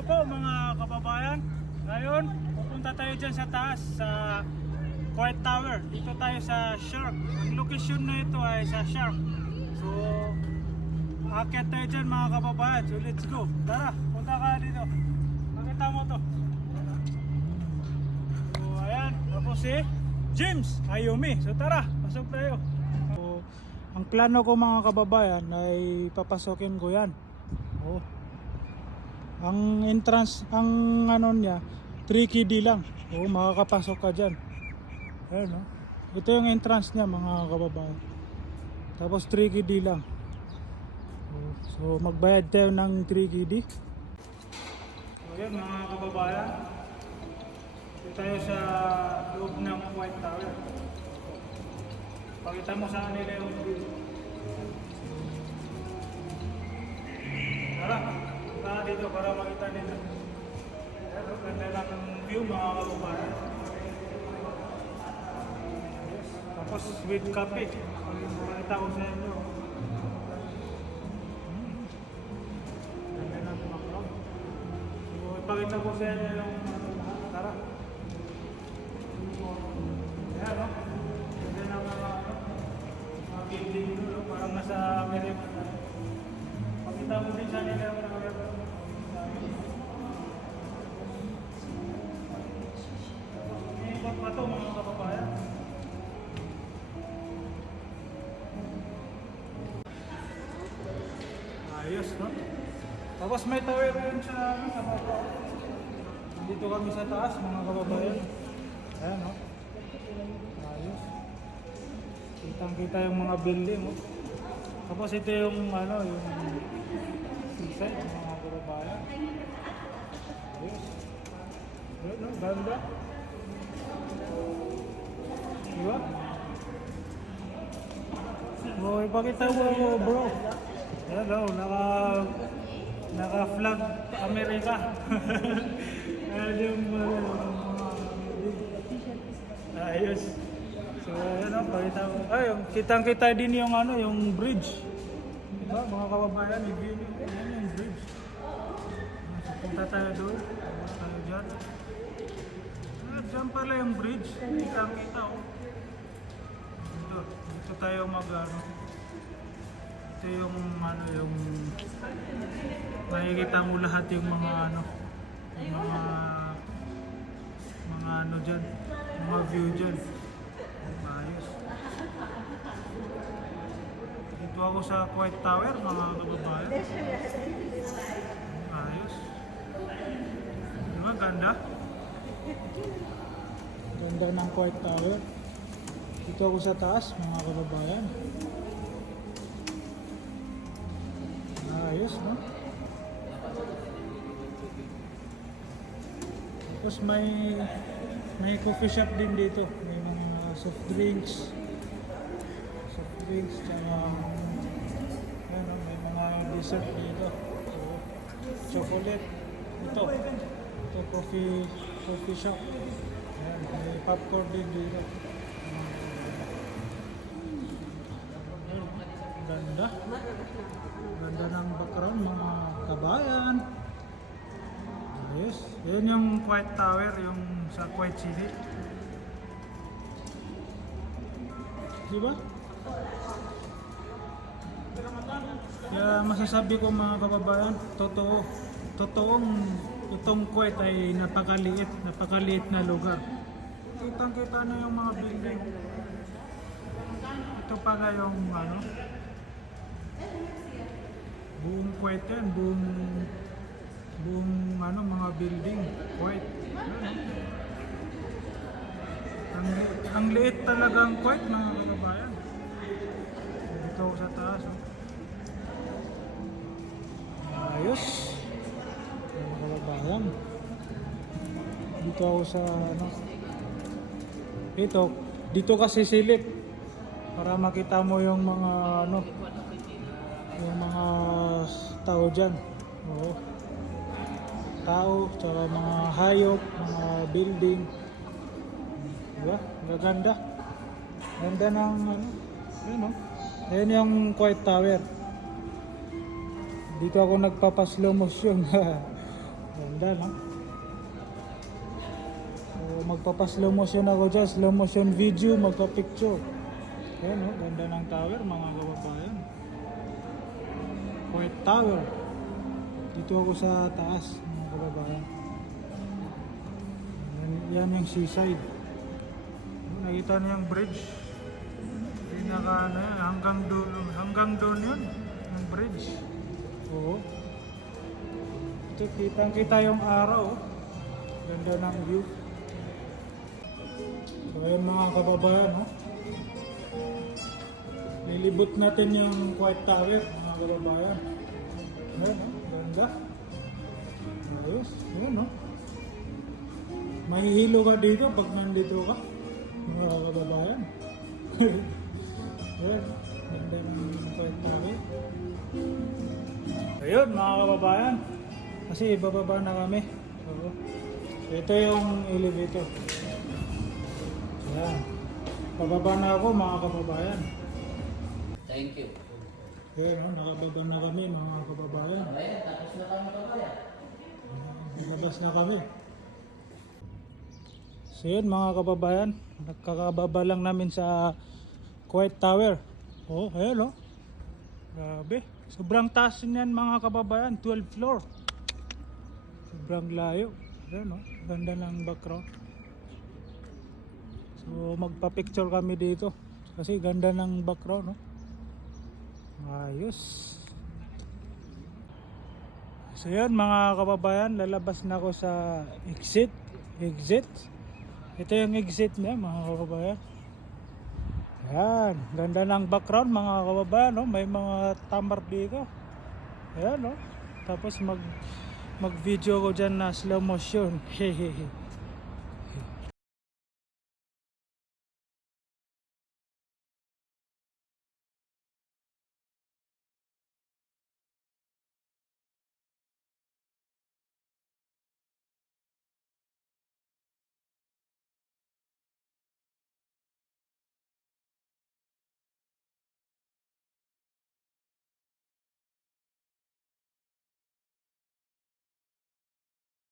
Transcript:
Hello po mga kababayan. Ngayon, pupunta tayo dyan sa taas sa Quiet Tower. Dito tayo sa Shark. Ang location na ito ay sa Shark. So, aakyat tayo dyan mga kababayan. So, let's go. Tara, punta ka dito. Makita mo to. So, ayan. Ako si James Ayumi. So, tara, pasok tayo. So, ang plano ko mga kababayan ay papasokin ko yan. Oh. Ang entrance, ang ano niya, 3KD lang. Oo, makakapasok ka dyan. Ayan, no? Ito yung entrance niya mga kababayan. Tapos 3KD lang. So magbayad tayo ng 3KD. So yan mga kababayan. Dito tayo sa loob ng White Tower. Pakita mo sa kanila yung view. Tara, punta dito para makita nila. Pero ganda lang ang view mga kababayan. Yes. Tapos with coffee. Pakita ko sa inyo. Ganda lang mga crowd. So ipakita ko sa inyo yung tara. Ayan no? Ganda lang mga building dito. Parang nasa Amerika. Pakita mo din sa nila yung pa ito mga kababayan. Ayos no? Tapos may tower yun sa baba. Dito kami sa taas mga kababayan. Ayan no? Ayos. Kitang kita yung mga building no? Tapos ito yung ano yung seaside mga kababayan. Ayos. Ayun no? Ganda. Diba? Oh, ipakita mo bro. Hello, naka-flag Amerika. Ayan yung ayos. So, ayan o, pakita mo. Ay, kitang-kita din yung ano, yung bridge. Diba, mga kababayan, i-view nyo. Ayan yung bridge. So, punta tayo doon. Punta tayo dyan. Diyan pala yung bridge. Kitang-kita o. Dito tayo mag-ano. Ito yung ano yung makikita mo lahat yung mga ano yung mga ano dyan, mga view dyan. Ayos. Dito ako sa Quiet Tower mga kababayan. Ayos. Diba ganda? Ganda ng Quiet Tower. Dito ako sa taas mga kababayan. Ayos no? Tapos may coffee shop din dito. May mga soft drinks tsaka ano, may mga dessert dito. So, chocolate. Ito coffee shop. Ayan, may popcorn din dito. Ganda. Ganda ng background mga kabayan. Ayos. Yan yung Quiet Tower, yung sa Kuwait City. Diba? Kaya masasabi ko mga kababayan, totoong itong Kuwait ay napakaliit na lugar. Kitang-kita na yung mga building. Ito pala yung ano, buong Kuwait yan, buong ano, mga building, Kuwait. Ang liit talaga ang Kuwait mga kababayan. Dito sa taas. Oh. Ayos. Mga kababayan. Dito ako sa ano. Dito kasi silip para makita mo yung mga ano, yung mga tao dyan. Oo. Tao, tsaka mga hayop, mga building. Diba? Gaganda. Ganda ng ano. Yun o. Ayan yung Quiet Tower. Dito ako nagpapa-slow motion. Ganda, no? So, magpapa-slow motion ako dyan. Slow motion video, magpa-picture. Ayan, no? Ganda ng tower, mga kababayan. White Tower. Dito ako sa taas, mga kababayan. Yan yung seaside. Nakita niyo yung bridge. Pinaka ano yan, hanggang doon yun, yung bridge. Oo. Ito, kitang-kita yung araw. Ganda ng view. So ayun mga kababayan, no? Nilibot natin yung White Tower, mga kababayan. Ayan, no? Ganda. Ayos. Ayan, no? Mahihilo ka dito pag nandito ka, mga kababayan. Ayan, ganda ng White Tower. Ayun, mga kababayan. Kasi bababa na kami. So, ito yung elevator. Ayan. Bababa na ako, mga kababayan. Thank you. Ayan, no? Nakababa na kami, mga kababayan. Tapos na kami kabayan. Lumabas na kami. So yun mga kababayan, nagkakababa lang namin sa White Tower. Oh, ayan oh. Grabe. Sobrang taas niyan mga kababayan, 12th floor. Sobrang layo. Ayan oh, ganda ng background. So magpa-picture kami dito kasi ganda ng background, no? Ayos. So yun mga kababayan, lalabas na ako sa exit. Ito yung exit niya mga kababayan. Ayan, ganda ng background mga kababayan, no? May mga tambar dito. Ayan, no? Tapos mag video ko dyan na slow motion. Hehehe.